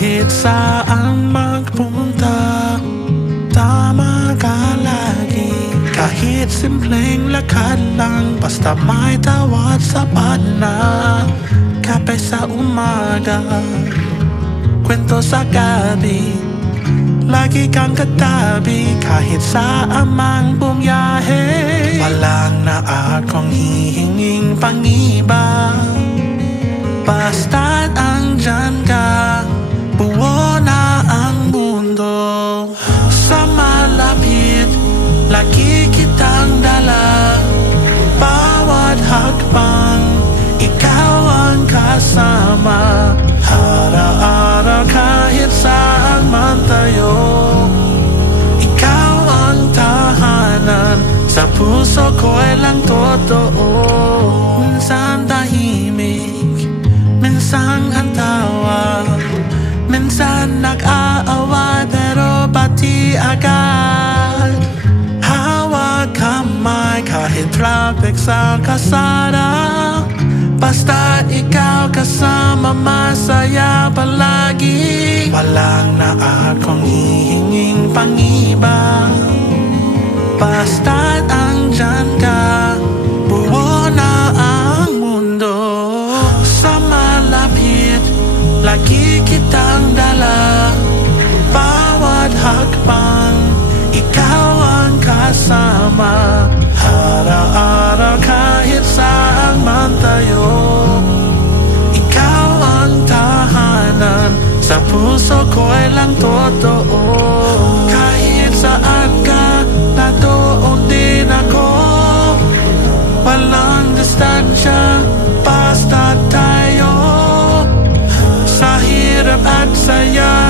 Kahit saan magpunta, tama ka lagi. Kahit simpleng lakad lang, basta may tawad sapat na. Kape sa umaga, kwento sa gabi, lagi kang katabi. Kahit saan mang bumiyahe, walang na akong hihinging pangiba. Basta't andyan ka, buo na ang mundo. Sa malapit, lagi kitang dala. Bawat hakbang, ikaw ang kasama. Araw-araw kahit saan man tayo, ikaw ang tahanan. Sa puso ko'y lang totoo. Minsan tahimik, minsan ang tawa, minsan nag-aawa, pero pati agad. Hawak kamay kahit traffic sa kasada. Basta ikaw kasama, masaya palagi. Walang na akong hihinging pangiba. Basta't andyan ka, buo na ang mundo. Sa malapit, lagi kitang dala. Bawat hakbang, ikaw ang kasama. Araw-araw kahit saan man tayo, ikaw ang tahanan. Sa puso ko'y lang totoo. Kahit saan ka, natuon din ako. Walang distansya, basta tayo. Sa hirap at saya,